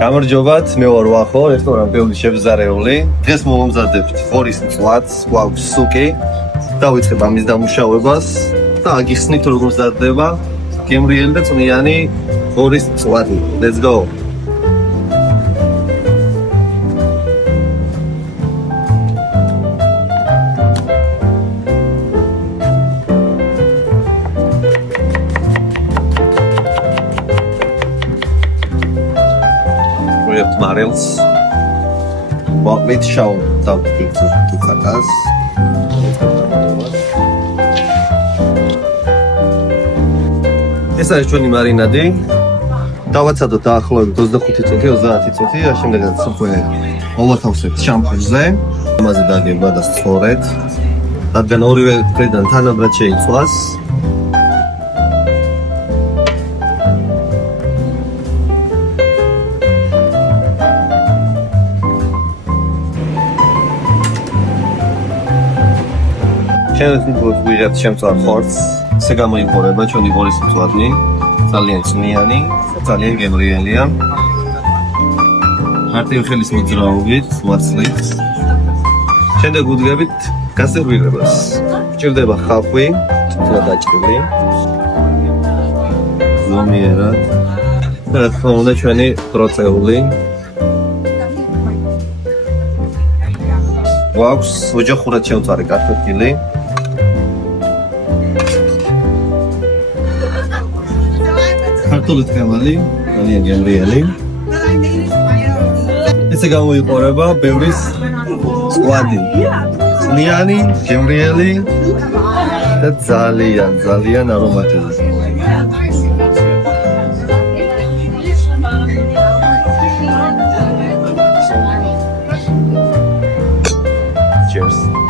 გამარჯობათ, მე ვარ ვახო, რესტორან ბევრი შევზარეული. დღეს მოვამზადებთ ღორის მწვადს, გვაქვს სუკი. დავიწყებ ამის დამუშავებას და აგიხსნით როგორ მზადდება გემრიელი და წვნიანი ღორის მწვადი. Let's go. Marils, what with show top to kakas. ეს არის ჩვენი მარინადი. დავაცადოთ დაახლოებით 25 წუთი, 30 წუთი, შემდეგაც უკვე მოვათავსებთ შამპურზე. ამაზე დაგება და სწორედ. რადგან ორივე მხრიდან თანაბრად შეიცვლას. შენთვის ვიღებთ შემწვარ ხორცს, ესე გამოიყურება ჩვენი ღორის მწვადი, ძალიან წვნიანი, ძალიან გემრიელია. მარტივი ხელის მოძრაობით ვაცლით. შემდეგ უდგებით გასერვირებას. გვჭირდება ხახვი, თვითონ დაჭრილი. ზომიერად. და რა თქმა უნდა ჩვენი ბროწეული. გვაქვს ოჯახურად შემწვარი კარტოფილი. ქართული თემალი, ძალიან გემრიელი. ესე გამოიყურება ბევრის მწვადი. წვნიანი, გემრიელი და ძალიან არომატული. Cheers.